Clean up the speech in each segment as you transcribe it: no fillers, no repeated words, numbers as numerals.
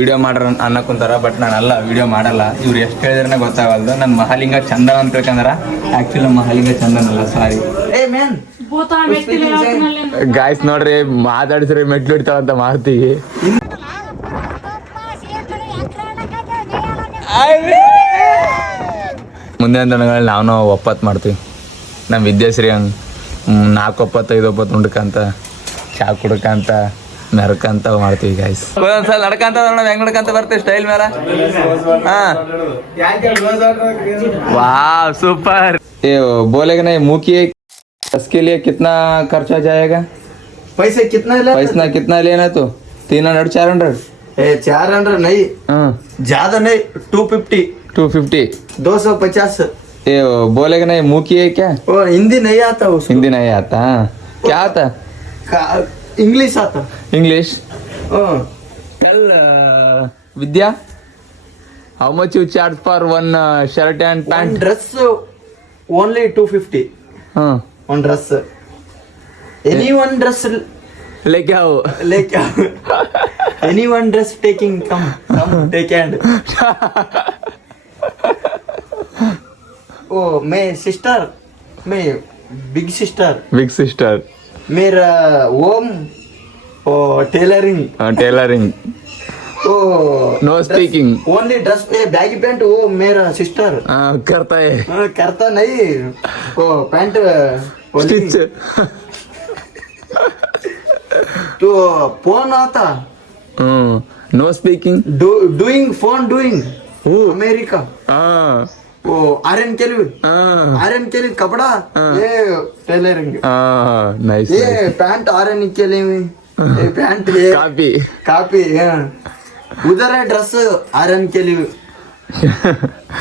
Video ಮಾಡ್ರ ಅನ್ನ ಕುಂತಾರ, ಬಟ್ ನಾನಲ್ಲ ವಿಡಿಯೋ ಮಾಡಲ್ಲ. ಇವ್ರು ಎಷ್ಟು ಹೇಳಿದ್ರೆ ಗೊತ್ತಾಗಲ್ದು. ನನ್ನ ಮಹಾಲಿಂಗ ಚಂದನ್ ಅಂತ ತಿಳ್ಕೊಂಡಾರ, ಆಕ್ಚುಲಿ ಮಹಾಲಿಂಗ ಚಂದನ್ ಅಲ್ಲ, ಸಾರಿ. ಗಾಯ್ಸ್ ನೋಡ್ರಿ, ಮಾತಾಡಿಸ್ರಿ ಮೆಟ್ಲು ಇಡ್ತಾವ ಅಂತ ಮಾಡ್ತೀವಿ. ಮುಂದಿನ ದಿನಗಳಲ್ಲಿ ನಾವು ಒಪ್ಪತ್ತು ಮಾಡ್ತೀವಿ. ನಮ್ಮ ವಿದ್ಯಾಶ್ರೀ ಹಂಗೆ 4 ಒಪ್ಪತ್ತು 5 ಒಪ್ಪತ್ತು ಉಂಡ್ಕಂತ ಚಾ ಕುಡ್ಕಂತ ಮೆರಕಂತ ಮಾಡ್ತೀವಿ ಗಾಯ್ಸ್. ಒಂದ್ಸಲ ನಡ್ಕಂತ ಹೆಂಗ್ ನಡ್ಕಂತ ಬರ್ತೀವಿ ಸ್ಟೈಲ್ ಮೇಲೆ. वाह सुपर. ये बोलेगा नहीं मुँह की इसके लिए कितना खर्चा जाएगा? पैसे कितना लेना तो 300 400? 400 नहीं, ज्यादा नहीं, 250 250. ये बोलेगा नहीं मुँह की है क्या? और हिंदी नहीं आता उसको. हिंदी नहीं आता? क्या आता? इंग्लिश आता. इंग्लिश. कल विद्या, how much you charge for one shirt and pant? One dress only 250. One dress. Any one dress लेके आओ. Any one dress taking, come take hand. Oh, my sister, my big sister. मेरा home tailoring. No speaking. Only dress पे baggy pant वो मेरा sister करता है. करता नहीं, वो पैंट स्टिच. तो फोन आता. No speaking. Doing phone doing America. वो आर्यन के लिए कपड़ा, ये टेलरिंग. नाइस. ये पैंट आर्यन के लिए, ये पैंट ये कापी. उधर है ड्रेस आर्यन के लिए.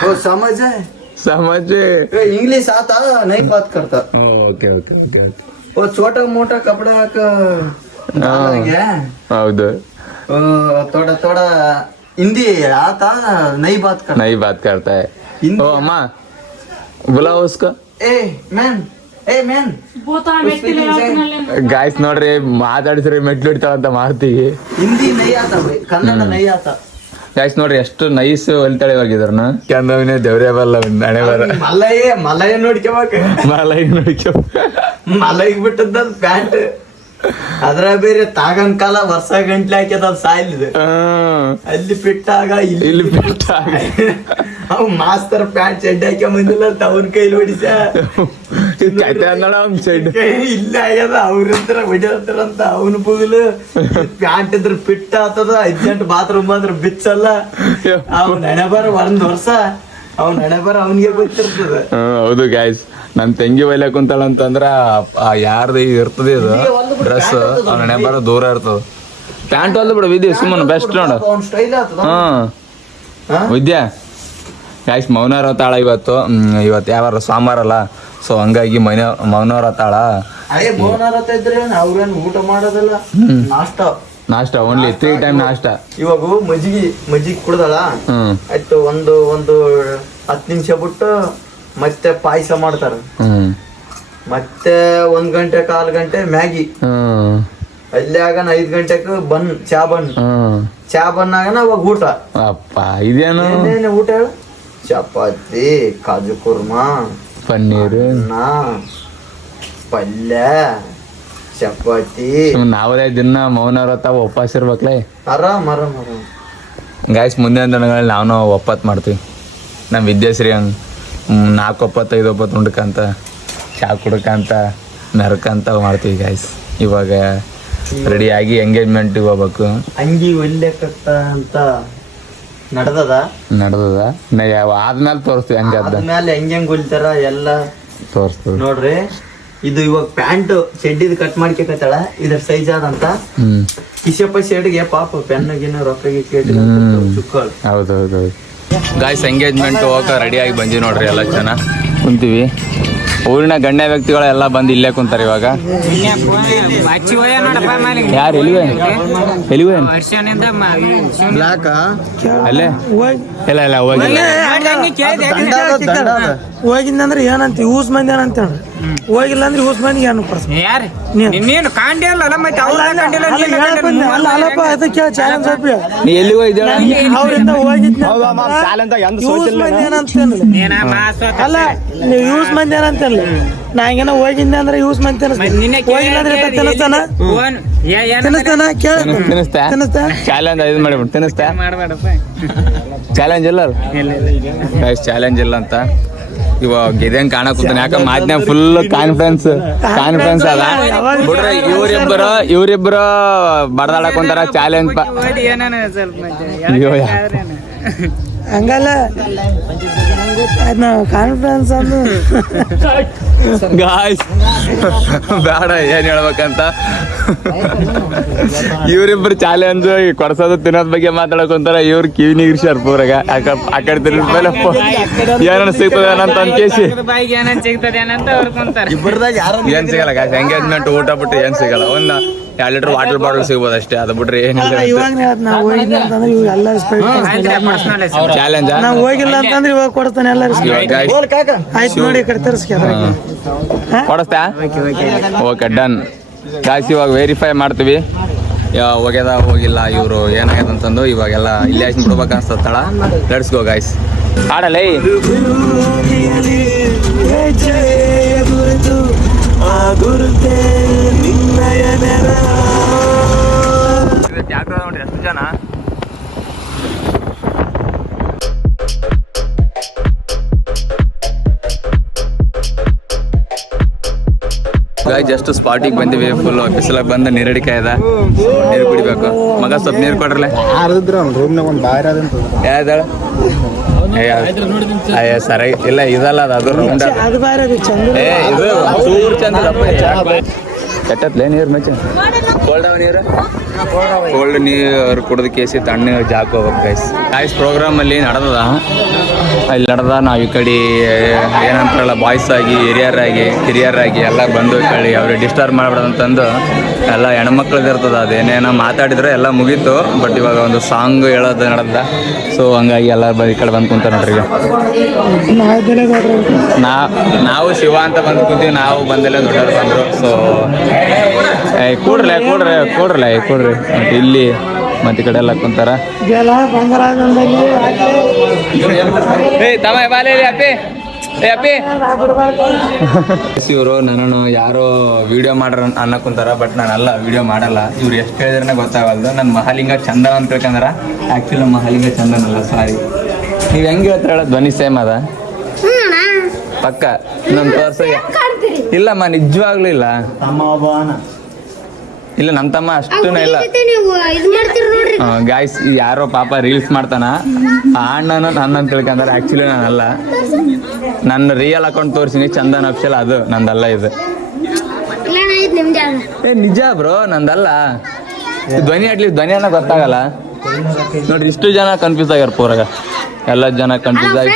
वो समझे इंग्लिश आता नहीं बात करता. ओके. वो छोटा मोटा कपड़ा का हौದು. थोड़ा हिंदी आता नहीं बात करता है. ओ अम्मा बुलाओ उसको. ಗಾಯ್ಸ್ ನೋಡ್ರಿ, ಮಾತಾಡಿಸ್ರಿ ಮೆಟ್ಲು ಇಡ್ತಾವ ಅಂತ ಮಾಡ್ತೀವಿ. ಹಿಂದಿ ನೈ ಆತಾ, ಕನ್ನಡ ನೈ ಆತಾ. ಗಾಯ್ಸ್ ನೋಡ್ರಿ ಎಷ್ಟು ನೈಸ್ ಹೊಲಿತಾಳೆ ಇವಾಗಿದ್ರನ್ನ. ಕೆಂದವನೇ ದೇವ್ರೇ ಬಲ್ಲ ಹಣೆ ಬರ. ಮಲಯ ನೋಡ್ಕೋಬೇಕು. ಮಲಗ್ ಬಿಟ್ಟದ ಪ್ಯಾಂಟ್. ಅದ್ರ ಬೇರೆ ತಾಗನ್ ಕಾಲ ವರ್ಷ ಗಂಟ್ಲೆ ಹಾಕ್ಯದ ಸಾಯ್ಲಿದೆ. ಅಲ್ಲಿ ಬಿಟ್ಟಾಗ ಇಲ್ಲಿ ಬಿಟ್ಟಾಗ ಅವ್ ಮಾಸ್ತರ್ ಪ್ಯಾಂಟ್ ಚೆಡ್ ಹಾಕ್ಯ ಬಂದಿಲ್ಲ ಅಂತ ಅವ್ನ ಕೈಲಿ ಹೊಡಿಸ ಇಲ್ಲ ಆಗ್ಯದ. ಅವ್ರಂತರ ಹೊಡಿಯಂತಾರಂತ ಅವ್ನ ಬುಗಲು ಪ್ಯಾಂಟ್ ಇದ್ರ ಪಿಟ್ಟ ಆತದ. ಅರ್ಜೆಂಟ್ ಬಾತ್ರೂಮ್ ಆದ್ರ ಬಿಚ್ಚಲ್ಲ. ಅವ್ನ ಹಣೆ ಬರ ಒಂದ್ ವರ್ಷ ಅವ್ನ ಹಣೆ ಬರ ಅವನಿಗೆ ಗೊತ್ತಿರ್ತದ. ಹೌದು ಗಾಯ್ಸ್, ನನ್ ತಂಗಿ ಒಯ್ಲಕ್ ಕುಂತಾಳ ಅಂತಂದ್ರ ಯಾರ್ದು ಇರ್ತದೆ ಇದು ಡ್ರೆಸ್, ಅವ್ನ ಹಣೆ ಬರ ದೂರ ಇರ್ತದ. ಪ್ಯಾಂಟ್ ಹೊಲ್ದು ಬಿಡ ವಿದ್ಯಾ, ಸುಮ್ಮನೆ ಬೆಸ್ಟ್ ನೋಡು. ವಿದ್ಯಾ ಗಾಯ್ಸ್ ಮೌನವ್ರ ತಾಳ ಇವತ್ತು ಯಾವಾರ ಸೋಮವಾರ ಅಲ್ಲ, ಸೊ ಹಂಗಾಗಿ ಮೌನವ್ರ ತಾಳ. ಅವ್ರೇನ್ ಊಟ ಮಾಡೋದಲ್ಲ, ನಾಷ್ಟ ಓನ್ಲಿ 3 ಟೈಮ್ ನಾಷ್ಟ. ಇವಾಗ ಮಜ್ಜಿಗೆ ಕುಡ್ದಳ ಆಯ್ತು, ಒಂದು 10 ನಿಮಿಷ ಬಿಟ್ಟು ಮತ್ತೆ ಪಾಯಸ ಮಾಡ್ತಾರ. ಮತ್ತೆ 1 ಗಂಟೆ 1/4 ಗಂಟೆ ಮ್ಯಾಗಿ. ಅಲ್ಲಿ ಆಗನ 5 ಗಂಟೆಗೆ ಚಾ ಬನ್ ಆಗನ ಅವಾಗ ಊಟ. ಅಪ್ಪ ಇದೇನು ಊಟ ಹೇಳು? ಚಪಾತಿ, ಕಾಜು ಕುರ್ಮಾ, ಪನ್ನೀರ್, ಪಲ್ಯ, ಚಪಾತಿ. ನಾವೇ ದಿನ ಮೌನ ವ್ರತ ಉಪವಾಸ ಇರ್ಬೇಕಲೇ. ಆರಾಮ್. ಗಾಯ್ಸ್ ಮುಂದಿನ ದಿನಗಳಲ್ಲಿ ನಾವು ಒಪ್ಪತ್ತು ಮಾಡ್ತೀವಿ. ನಮ್ಮ ವಿದ್ಯಾಶ್ರೀ ಹಂಗೆ 4 ಒಪ್ಪತ್ತು 5 ಒಪ್ಪತ್ತು ಉಂಡ್ಕಂತ ಚಾ ಕುಡ್ಕಂತ ಮೆರಕಂತ ಮಾಡ್ತೀವಿ ಗಾಯ್ಸ್. ಇವಾಗ ರೆಡಿಯಾಗಿ ಎಂಗೇಜ್ಮೆಂಟ್ ಹೋಗ್ಬೇಕು. ಅಂಗಿ ಹೊಲಿಯಕತ್ತ ಅಂತ ನಡೆದದ ಆದ್ಮೇಲೆ ತೋರಿಸ್ತೀವಿ. ಆದ್ಮೇಲೆ ಹೆಂಗ್ ಹೊಲಿತಾರ ಎಲ್ಲ ತೋರಿಸ್ತೀವಿ ನೋಡ್ರಿ. ಇದು ಇವಾಗ ಪ್ಯಾಂಟ್ ಚೆಡ್ಡಿದ್ ಕಟ್ ಮಾಡ್ಕೇತಾಳ, ಇದ್ರ ಸೈಜ್ ಆದಂತ. ಕಿಶಪ್ಪ ಶೇಡ್ಗೆ ಪಾಪ ಪೆನ್ಗಿನ ರೊಕ್ಕಗೆ ಚುಕ್ಕಳು. ಹೌದೌದು ಗಾಯ್ಸ್, ಎಂಗೇಜ್ಮೆಂಟ್ ಹೋಗಕ್ಕೆ ರೆಡಿಯಾಗಿ ಬಂದೀವಿ ನೋಡ್ರಿ. ಎಲ್ಲ ಚೆನ್ನಾಗಿ ಕುಂತೀವಿ. ಊರಿನ ಗಣ್ಯ ವ್ಯಕ್ತಿಗಳೆಲ್ಲ ಬಂದು ಇಲ್ಲೇ ಕುಂತಾರೆ ಇವಾಗ. ಯಾರು ಎಲ್ಲಿವೆ ಅಲ್ಲೇ ಇಲ್ಲ ಹೋಗಿದ್ದಂದ್ರೆ ಏನಂತ ಯೂಸ್ ಮಂದಿ ಏನಂತ ಹೋಗಿಲ್ಲ ಅಂದ್ರೆ ಯೂಸ್ ಮಾಡಿ ಏನು ಕೊಡ್ತೀನಿ ಯಾರು ನೀನು ಕಾಂಡಿ ಅಲ್ಲ ಮತ್ತೆ ಅಲ್ಲಪ್ಪ ಅದಕ್ಕೆ ಚಾಲೆಂಜ್ ನೀ ಎಲ್ಲಿಗೆ ಹೋಗಿದ್ದೆ ಅವರಿಂದ ಹೋಗಿದ್ನ ಯೂಸ್ ಮಂದಿ ಏನಂತ ಅಲ್ಲ ನೀವು ಯೂಸ್ ಮಂದಿ ಏನಂತಲ್ಲ ನಾ ಹಂಗೇನ ಹೋಗಿದ್ದೆ ಅಂದ್ರೆ ಯೂಸ್ ಮಂದಿ ಹೋಗಿಲ್ಲ ಅಂದ್ರೆ ತಿನ್ನಿಸ್ತಾನ ತಿನ್ನಿಸ್ತಾ ಚಾಲೆಂಜ್ ಇದು ಮಾಡಿಬಿಟ್ಟು ತಿನ್ನಿಸ್ತಾ ಮಾಡ್ಬೇಡಪ್ಪ ಚಾಲೆಂಜ್ ಇಲ್ಲ ಚಾಲೆಂಜ್ ಇಲ್ಲ ಅಂತ ಇವಾಗ ಗೆದೇನ್ ಕಾಣಕೂತಾನೆ ಯಾಕ ಮಾತ್ನ್ಯಾಗ ಫುಲ್ ಕಾನ್ಫಿಡೆನ್ಸ್ ಅದ ಬಿಡ್ರಿ ಇವ್ರಿಬ್ರು ಬಡದಾಡಕೊಂತಾರ ಚಾಲೆಂಜ್ ಹಂಗಲ್ಲ ಕಾನ್ಫಿಡೆನ್ಸ್ ಅಂದು ಗಾಯ್ಸ್ ಬೇಡ ಏನ್ ಹೇಳ್ಬೇಕಂತ ಇವ್ರಿಬ್ರು ಚಾಲೆಂಜ್ ಕೊಡ್ಸೋದು ತಿನ್ನೋದ್ ಬಗ್ಗೆ ಮಾತಾಡಕೊಂತಾರ ಇವ್ರು ಕಿವಿ ನೀರ್ಸ್ಯಾರ ಪೂರಾಗ ಆ ಕಡೆ ತಿರ್ಗಿದ ಮೇಲೆ ಏನ ಸಿಗ್ತದೆ ಏನಂತ ಕೇಸಿ ಏನ್ ಸಿಗಲ್ಲ ಗಾಯ್ಸ್ ಎಂಗೇಜ್ಮೆಂಟ್ ಊಟ ಬಿಟ್ಟು ಏನ್ ಸಿಗಲ್ಲ ಒಂದ್ 2 ಲೀಟರ್ ವಾಟರ್ ಬಾಟಲ್ ಸಿಗ್ಬೋದು ಅಷ್ಟೇ ಅದು ಬಿಟ್ರೆ ಏನಿಲ್ಲ ಚಾಲೆಂಜ್ ನಾವು ಹೋಗಿಲ್ಲ ಅಂತಂದ್ರೆ ಇವಾಗ ಕೊಡ್ತಾನೆ ಎಲ್ಲ ಆಯ್ತು ನೋಡಿ ಈ ಕಡೆ ಕೊಡಿಸ್ತಾ ಓಕೆ ಡನ್ ಗಾಯ್ಸ್ ಇವಾಗ ವೆರಿಫೈ ಮಾಡ್ತೀವಿ ಹೋಗ್ಯದ ಹೋಗಿಲ್ಲ ಇವರು ಏನಾಗ್ಯದ ಅಂತಂದು ಇವಾಗೆಲ್ಲ ಇಲ್ಲೇ ಬಿಡ್ಬೇಕು ಅನ್ಸ್ತಳ ಲೆಟ್ಸ್ ಗೋ ಗಾಯ್ಸ್ ಆಡಲ್ಲ ನೋಡ್ರಿ ಎಷ್ಟು ಜನ ಜಸ್ಟ್ ಸ್ಪಾಟಿಗೆ ಬಂದಿವಿ ಫುಲ್ ಬಿಸಿಲಾಗ ಬಂದ ನೀರಡಿಕೆ ಇದೆ ನೀರು ಕುಡಿಬೇಕು ಮಗ ಸ್ವಲ್ಪ ನೀರು ಕೊಡ್ರಲ್ಲ ಅಯ್ಯ ಸರಿ ಇಲ್ಲ ಇದಲ್ಲ ಅದು ಇದು ಚೂರು ಚಂದ ಕೆಟ್ಟತ್ಲೇ ನೀರು ಮಚ್ಚ ಕೋಲ್ಡ್ ನೀರು ಕುಡಿದ ಕೇಸಿ ತಣ್ಣ ಜಾಕ್ ಹೋಗ್ಬೇಕು ಗಾಯ್ಸ್ ಪ್ರೋಗ್ರಾಮ್ ಅಲ್ಲಿ ನಡೆದದ ಅಲ್ಲಿ ನಡೆದ ನಾವು ಈ ಕಡೆ ಏನಂತಾರಲ್ಲ ಬಾಯ್ಸ್ ಆಗಿ ಹಿರಿಯರಾಗಿ ಎಲ್ಲ ಬಂದು ಈ ಕಡೆ ಅವ್ರಿಗೆ ಡಿಸ್ಟರ್ಬ್ ಮಾಡ್ಬಿಡೋದಂತಂದು ಎಲ್ಲ ಹೆಣ್ಮಕ್ಳದ್ದು ಇರ್ತದ ಅದೇನೇನೋ ಮಾತಾಡಿದ್ರೆ ಎಲ್ಲ ಮುಗೀತು ಬಟ್ ಇವಾಗ ಒಂದು ಸಾಂಗ್ ಹೇಳೋದು ನಡೆದ ಸೊ ಹಂಗಾಗಿ ಎಲ್ಲ ಈ ಕಡೆ ಬಂದು ಕುಂತ ನೋಡ್ರಿ ನಾವು ಶಿವ ಅಂತ ಬಂದು ಕುಂತೀವಿ ನಾವು ಬಂದೆಲ್ಲ ದೊಡ್ಡವ್ರು ಬಂದರು ಸೊ ಕೂಡ್ರಲ್ಲ ಮತ್ತೆ ಇಲ್ಲಿ ಮತ್ತೆ ಈ ಕಡೆ ಎಲ್ಲ ಕುಂತಾರ ಇವರು ನನ್ನನ್ನು ಯಾರೋ ವಿಡಿಯೋ ಮಾಡ್ರ ಅನ್ನಕ್ ಕುಂತಾರ ಬಟ್ ನಾನಲ್ಲ ವಿಡಿಯೋ ಮಾಡಲ್ಲ ಇವ್ರು ಎಷ್ಟು ಹೇಳಿದ್ರೆ ಗೊತ್ತಾಗಲ್ದು ನನ್ನ ಮಹಾಲಿಂಗ ಚಂದನ ಅಂತ ತಿಳ್ಕಂದ್ರ ಆಕ್ಚುಲಿ ಮಹಾಲಿಂಗ ಚಂದನ ಅಲ್ಲ ಸಾರಿ ನೀವ್ ಹೆಂಗ್ ಹೇಳ್ತಾರ ಧ್ವನಿ ಸೇಮ್ ಅದ ಪಕ್ಕ ನಮ್ ತೋರ್ಸ ಇಲ್ಲಮ್ಮ ನಿಜವಾಗ್ಲೂ ಇಲ್ಲ ಇಲ್ಲ ನಮ್ಮ ತಮ್ಮ ಅಷ್ಟೂನ ಇಲ್ಲ ಗಾಯ್ಸ್ ಯಾರೋ ಪಾಪ ರೀಲ್ಸ್ ಮಾಡ್ತಾನ ಆ ಅಣ್ಣನ ನನ್ನ ತಿಳ್ಕಂದ್ರೆ ಆಕ್ಚುಲಿ ನಾನಲ್ಲ ನನ್ನ ರಿಯಲ್ ಅಕೌಂಟ್ ತೋರಿಸಿನಿ ಚಂದನ್ ಅಫ್ಷಲ್ ಅದು ನಂದಲ್ಲ ಇದು ನಿಜ ಬ್ರೋ ನಂದಲ್ಲ ಧ್ವನಿ ಅಟ್ಲೀಸ್ಟ್ ಧ್ವನಿ ಅನ್ನೋ ಗೊತ್ತಾಗಲ್ಲ ನೋಡ್ರಿ ಇಷ್ಟು ಜನ ಕನ್ಫ್ಯೂಸ್ ಆಗ್ಯಾರ ಪೂರಾಗ ಎಲ್ಲ ಜನ ಕನ್ಫ್ಯೂಸ್ ಆಗಿ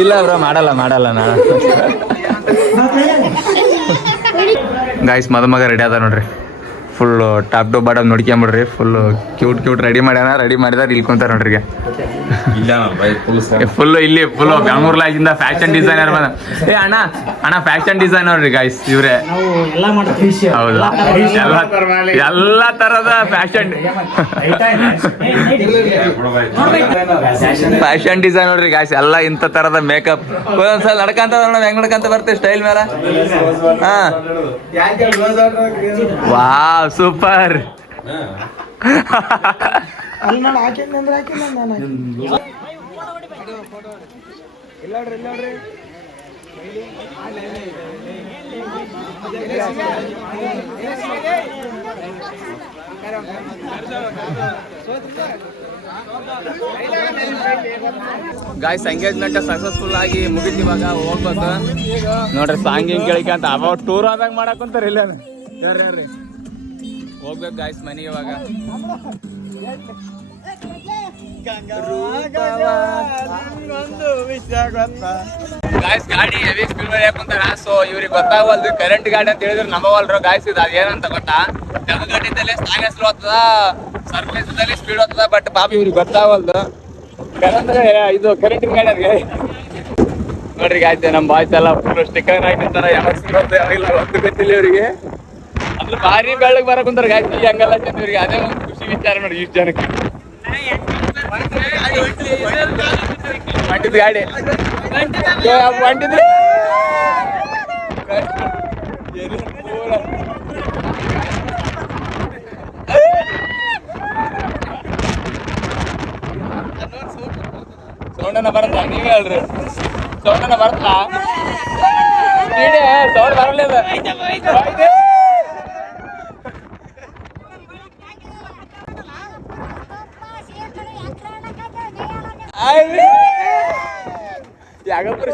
ಇಲ್ಲ ಬ್ರೋ ಮಾಡಲ್ಲ ನಾ ಗಾಯ್ಸ್ ಮದುಮಗ ರೆಡಿ ಅದ ನೋಡ್ರಿ ಫುಲ್ ಟಾಪ್ ಟು ಬಾಟಮ್ ನೋಡ್ಕೊಂಬಿಡ್ರಿ ಫುಲ್ ಕ್ಯೂಟ್ ರೆಡಿ ಮಾಡಿದಾರ ಇಲ್ಕೊಂತಾರ ನೋಡ್ರಿ ಫುಲ್ ಇಲ್ಲಿ ಫುಲ್ ಬೆಂಗಳೂರ್ಲಾಗಿಂದ ಫ್ಯಾಷನ್ ಡಿಸೈನರ್ ಬಂದ ಅಣ್ಣ ಫ್ಯಾಷನ್ ಡಿಸೈನರ್ ರೀ ಗಾಯ್ಸ್ ಇವ್ರೆ ಹೌದು ಎಲ್ಲ ತರದ ಫ್ಯಾಷನ್ ಡಿಸೈನ್ ನೋಡ್ರಿ ಗಾಯ್ಸ್ ಎಲ್ಲ ಇಂಥ ತರದ ಮೇಕಪ್ ಒಂದೊಂದ್ಸಲ ನಡ್ಕಂತ ಹೆಂಗ್ ನಡ್ಕಂತ ಬರ್ತೇವೆ ಸ್ಟೈಲ್ ಮೇಲೆ ಹಾ wow super guys engagement successful ಆಗಿ ಮುಗಿತು ಇವಾಗ ಹೋಗ್ಬೇಕು ನೋಡ್ರಿ ಸಾಂಗ್ ಹಿಂಗ್ ಕೇಳಿಕಂತ ಅಬೌಟ್ ಟೂರ್ ಆದಾಗ ಮಾಡಾಕಂತಾರ ಇಲ್ಲ ಯಾರ್ರಿ ಹೋಗ್ಬೇಕು ಗಾಯ್ಸ್ ಮನಿ ಇವಾಗ ಗಾಯ್ಸ್ ಗಾಡಿ ಹೆವಿ ಸ್ಪೀಡ್ ಮೇಲೆ ಹಾಕೊಂತಾರ ಸೊ ಇವ್ರಿಗೆ ಗೊತ್ತಾಗವಲ್ದು ಕರೆಂಟ್ ಗಾಡಿ ಅಂತ ಹೇಳಿದ್ರೆ ನಂಬವಲ್ರು ಗಾಯ್ಸ್ ಇದು ಅದೇನಂತ ಗೊತ್ತಾ ಗಾಡಿದಲ್ಲಿ ಸ್ಥಾನ ಸ್ಲೋ ಆಗ್ತದ ಸರ್ವಿಸದಲ್ಲಿ ಸ್ಪೀಡ್ ಆಗ್ತದ ಬಟ್ ಪಾಪ ಇವ್ರಿಗೆ ಗೊತ್ತಾಗವಲ್ದು ಇದು ಕರೆಂಟ್ ಗಾಡಿ ನೋಡ್ರಿ ಆಯ್ತು ನಮ್ಮ ಬಾಯ್ಸ್ ಎಲ್ಲ ಫುಲ್ ಸ್ಟಿಕ್ಕರ್ ಹಾಕಿರ್ತಾರ ಯಾವಾಗ ಸಿಗೋದು ಯಾವಾಗಿಲ್ಲ ಒಂದು ಗೊತ್ತಿಲ್ಲ ಇವರಿಗೆ ಅಂದ್ರೆ ಭಾರಿ ಬೆಳಗ್ಗೆ ಬರಕ್ ಕುಂತಾರ ಗಾಯ್ತಿ ಹಂಗೆಲ್ಲ ಚಂದ ಇವ್ರಿಗೆ ಅದೇ ಒಂದು ಖುಷಿ ವಿಚಾರ ನೋಡಿ ಇಷ್ಟು ಜನಕ್ಕೆ ಹೊಂಟಿದ್ ಗಾಡಿ ಹೊಂಟಿದ್ರಿ ಸೌಂಡನ ಬರತ್ತ ನೀವೇ ಹೇಳ್ರಿ ಸೌಂಡನ ಬರತ್ತಾ ಸೌಂಡ್ ಬರಲಿಲ್ಲ ಯಾಗಪ್ಪ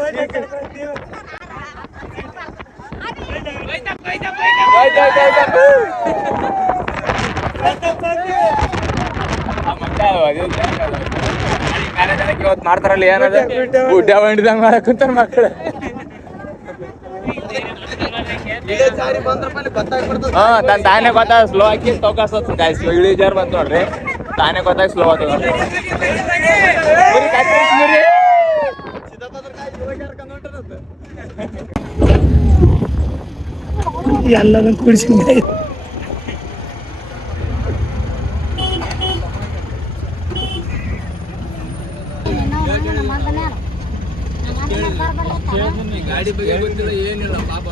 ಇವತ್ತು ಮಾಡ್ತಾರಲ್ಲ ಏನದ ಊಟ ಬಂಡಿದಂಗ ಮಾಡಕ್ ಕುಂತಾರ ಮಕ್ಕಳು ಹಾ ತಾನೇ ಗೊತ್ತಾಗ ಸ್ಲೋ ಹಾಕಿ ತೌಕಾಸ ಇಳಿಜಾರ್ ಬಂತು ನೋಡ್ರಿ ತಾನೇ ಗೊತ್ತಾಗ ಸ್ಲೋ ಆಗ್ತದ ಎಲ್ಲದೂ ಕುಡಿಸಿದ ಗಾಡಿ ಬಗ್ಗೆ ಗೊತ್ತಿಲ್ಲ ಏನಿಲ್ಲ ಪಾಪ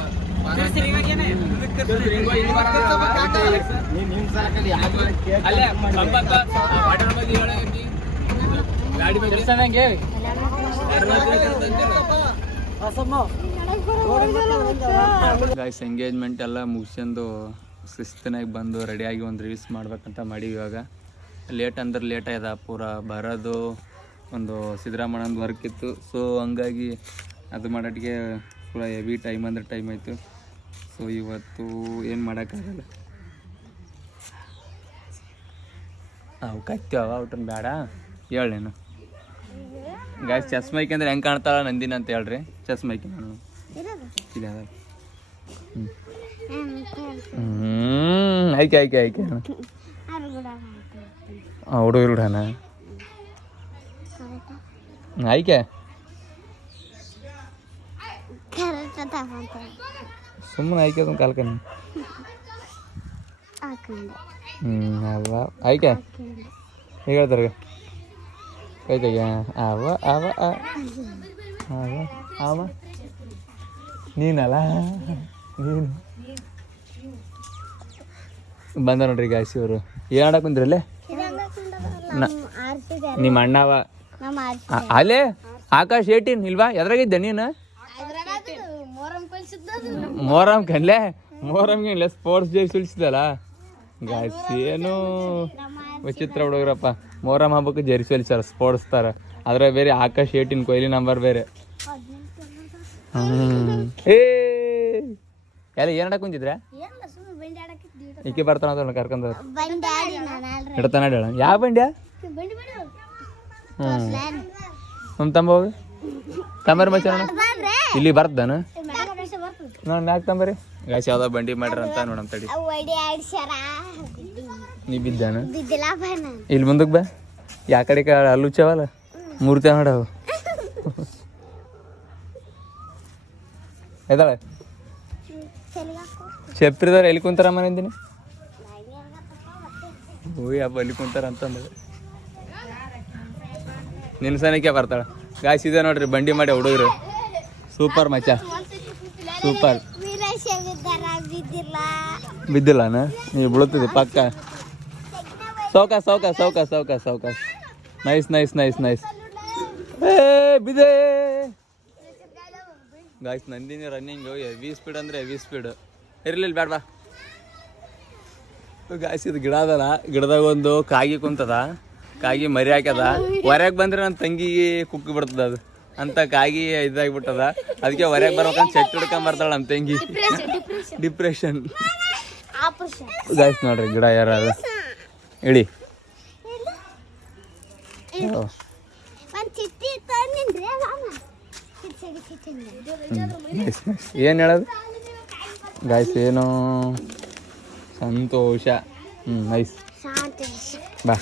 ಗಾಯ್ಸ್ ಎಂಗೇಜ್ಮೆಂಟ್ ಎಲ್ಲ ಮುಗಿಸ್ಕೊಂಡು ಶಿಸ್ತನಾಗಿ ಬಂದು ರೆಡಿಯಾಗಿ ಒಂದು ರೀಲ್ಸ್ ಮಾಡ್ಬೇಕಂತ ಮಾಡೀವಿ ಇವಾಗ ಲೇಟ್ ಅಂದ್ರೆ ಲೇಟ್ ಆಯ್ದ ಪೂರ ಬರೋದು ಒಂದು ಸಿದ್ದರಾಮಣ್ಣನ ವರ್ಕ್ ಇತ್ತು ಸೊ ಹಂಗಾಗಿ ಅದು ಮಾಡೋಟ್ಟಿಗೆ ಪೂರ ಹೆವಿ ಟೈಮ್ ಅಂದ್ರೆ ಟೈಮ್ ಆಯಿತು ಸೊ ಇವತ್ತು ಏನು ಮಾಡೋಕ್ಕಾಗಲ್ಲ ಅವು ಕತ್ತೀವ ಔಟನ್ ಬೇಡ ಹೇಳೇನು ಗಾಯ್ಸ್ ಚಸ್ಮೈಕೆ ಅಂದ್ರೆ ಹೆಂಗೆ ಕಾಣ್ತಾಳ ನಂದಿನ ಅಂತ ಹೇಳ್ರಿ ಚಸ್ಮೈಕೆ ನಾನು ಇದೆ ಆಯ್ಕೆ ಆಯ್ಕೆ ಆಯ್ಕೆ ಹುಡುಗರು ಹುಡಾನ ಆಯ್ಕೆ ಸುಮ್ಮನೆ ಆಯ್ಕೆ ಅದೊಂದು ಕಾಲ್ಕನಿ ಅವ ಆಯ್ಕೆ ಹೇಗೆ ಹೇಳ್ತಾರೆ ಕೈತೆಗೆ ಅವ ಅವ ಅವ ಅವ ನೀನಲ್ಲ ನೀನು ಬಂದ ನೋಡ್ರಿ ಗಾಯ್ಸಿ ಅವರು ಏನು ಆಡಕ್ಕೆ ಕುಂದ್ರಲ್ಲೇ ನಿಮ್ಮ ಅಣ್ಣವ ಅಲ್ಲೇ ಆಕಾಶ್ 18 ಇಲ್ವಾ ಎದ್ರಾಗಿದ್ದೆ ನೀನು ಮೊಹರಂ ಕಣ್ಲೆ ಮೊಹರಂಗೆ ಸ್ಪೋರ್ಟ್ಸ್ ಡೇ ಸುಳಿಸಿದಲ್ಲ ಗಾಯ್ಸ್ ಏನು ವಿಚಿತ್ರ ಹುಡುಗ್ರಪ್ಪ ಮೊಹರಂ ಹಬ್ಬಕ್ಕೆ ಜರಿ ಸುಲಿಸಾರ ಸ್ಪೋರ್ಟ್ಸ್ ಥರ ಅದ್ರ ಬೇರೆ ಆಕಾಶ್ 18 ಕೊಹ್ಲಿ ನಂಬರ್ ಬೇರೆ ಏ ಎಲ್ಲ ಏನು ಆಡಕ್ಕೆ ಕುಂತಿದ್ರ ಈಕೆ ಬರ್ತಾನ ಕರ್ಕೊಂಡ್ ಇಡ್ತಾನ ಹೇಳ ಯಾವ ಬಂಡ್ಯಾ ನಮ್ಮ ತಮ್ಮ ಹೋಗಿ ತಂಬರಿ ಮಚ್ಚ ಇಲ್ಲಿ ಬರ್ತಾನ ನೋಡಿ ಯಾಕೆ ತಂಬರಿ ಗಾಯ್ಸ್ ಯಾವ್ದೋ ಬಂಡಿ ಮಾಡ್ರ ಅಂತ ನೋಡಮ್ ತಡಿ ನೀ ಬಿದ್ದಾನ ಇಲ್ಲಿ ಮುಂದಕ್ಕೆ ಬಾ ಯಾ ಕಡೆ ಅಲ್ಲುಚ್ಚವಲ್ಲ ಮೂರ್ತಿ ಮಾಡವು ಎದಾಳೆ ಚೆಪ್ರಿದವ್ರು ಎಲ್ಲಿ ಕುಂತಾರಮ್ಮ ನಿಂದಿನಿ ಓಯ್ ಹಬ್ಬ ಎಲ್ಲಿ ಕುಂತಾರ ಅಂತಂದ್ರೆ ನಿನ್ನ ಸನಕ್ಕೆ ಬರ್ತಾಳೆ ಗಾಯ್ಸ್ ಇದೆ ನೋಡ್ರಿ ಬಂಡಿ ಮಾಡಿ ಹುಡುಗರು ಸೂಪರ್ ಮಚ್ಚ ಸೂಪರ್ ಬಿದ್ದಿಲ್ಲನ ನೀವು ಬೀಳುತ್ತಿದ್ದೆ ಪಕ್ಕ ಸೌಕಾಸ್ ಸೌಕಾಸ್ ಸೌಕಾಸ್ ಸೌಕಾಸ್ ಸೌಕಾಸ್ ನೈಸ್ ನೈಸ್ ನೈಸ್ ನೈಸ್ ಏ ಬಿದೆ guys Nandini running heavy speed ಅಂದರೆ ಹೆವಿ ಸ್ಪೀಡ್ ಇರಲಿಲ್ಲ ಬೇಡ ಬಾ ಗಾಯ್ಸ್ ಇದು ಗಿಡ ಅದಲ್ಲ ಗಿಡದಾಗ ಒಂದು ಕಾಗಿ ಕುಂತದ ಕಾಗಿ ಮರಿ ಹಾಕ್ಯದ ಹೊರಗೆ ಬಂದ್ರೆ ನನ್ನ ತಂಗಿಗೆ ಕುಕ್ಕಿ ಬಿಡ್ತದ ಅದು ಅಂತ ಕಾಗಿ ಇದಾಗಿಬಿಟ್ಟದ ಅದಕ್ಕೆ ಹೊರಗೆ ಬರ್ಬೇಕಂತ ಚೆಟ್ ಹಿಡ್ಕೊಂಡ್ ಬರ್ತಾಳೆ ನಮ್ಮ ತಂಗಿ ಡಿಪ್ರೆಷನ್ ಗಾಯ್ಸ್ ನೋಡ್ರಿ ಗಿಡ ಯಾರು ಇಳಿ ಏನು ಹೇಳೋದು ಗಾಯ್ಸ್ ಏನು ಸಂತೋಷ ನೈಸ್ ಬಾ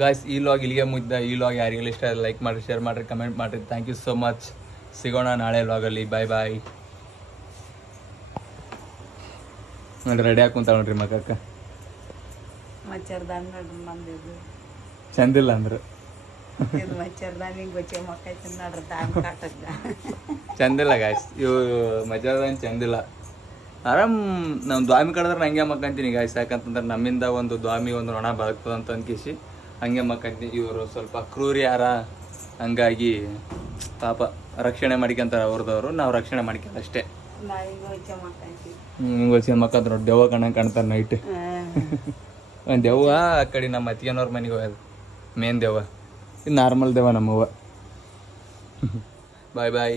ಗಾಯ್ಸ್ ಈ ಲಾಗ್ ಇಲ್ಲಿಗೆ ಮುಗ್ದ. ಈ ಲಾಗ್ ಯಾರಿಗೆಲ್ಲ ಇಷ್ಟ ಲೈಕ್ ಮಾಡಿರಿ, ಶೇರ್ ಮಾಡಿರಿ, ಕಮೆಂಟ್ ಮಾಡಿರಿ. Thank you so much. ಸಿಗೋಣ ನಾಳೆ ಲಾಗಲ್ಲಿ. ಬಾಯ್. ನೋಡ್ರಿ ರೆಡಿ ಹಾಕುಂತ ನೋಡ್ರಿ ಮಕ್ಕಕ್ಕ ಮಚ್ಚರ್ದಾನ್ ನೋಡ್ರಿ ನಮ್ದು ಚಂದಿಲ್ಲ ಅಂದ್ರೆ ಇದು ಮಚ್ಚರ್ದಾನ್ ಹಿಂಗೆ ಗೊಚ್ಚೆ ಮಕ್ಕೈತಿ ನೋಡ್ರಿ ದಾಮ್ ಕಾಟದ್ದ ಚಂದಿಲ್ಲ ಗಾಯ್ಸ್. ಇವು ಮಜಾದನ್ ಚಂದಿಲ್ಲ. ಆರಾಮ್ ನಾವು ದ್ವಾಮಿ ಕಡಿದ್ರೆ ಹಂಗೆ ಮಕ್ಕಂತೀನಿ ಗಾಯ್ಸ್. ಯಾಕಂತಂದ್ರೆ ನಮ್ಮಿಂದ ಒಂದು ದ್ವಾಮಿ ಒಂದು ನೊಣ ಬದುಕ್ತದಂತ ಅನ್ಕಿಸಿ ಹಂಗೆ ಮಕ್ಕಂತೀನಿ. ಇವರು ಸ್ವಲ್ಪ ಕ್ರೂರಿ ಯಾರ, ಹಂಗಾಗಿ ಪಾಪ ರಕ್ಷಣೆ ಮಾಡ್ಕೊಂತಾರೆ ಅವ್ರದವರು. ನಾವು ರಕ್ಷಣೆ ಮಾಡ್ಕೊಂತ ಅಷ್ಟೇ. ನಾ ಹಿಂಗೆ ಗೊಚ್ಚೆ ಮಕ್ಕೈತಿ ಹಿಂಗೆ వచ్చి ಮಕ್ಕಂತ ನೋಡಿ ದೆವ್ವ ಕಾಣ್ತಾರೆ ನೈಟ್. ಒಂದು ದೆವ್ವ ಆ ಕಡೆ ನಮ್ಮ ಅತ್ತಿಗೆನವ್ರ ಮನೆಗೆ ಹೋಗೋದು ಮೇನ್ ದೆವ್ವ. ಇದು ನಾರ್ಮಲ್ ದೆವ್ವ ನಮ್ಮವ್ವ. ಬಾಯ್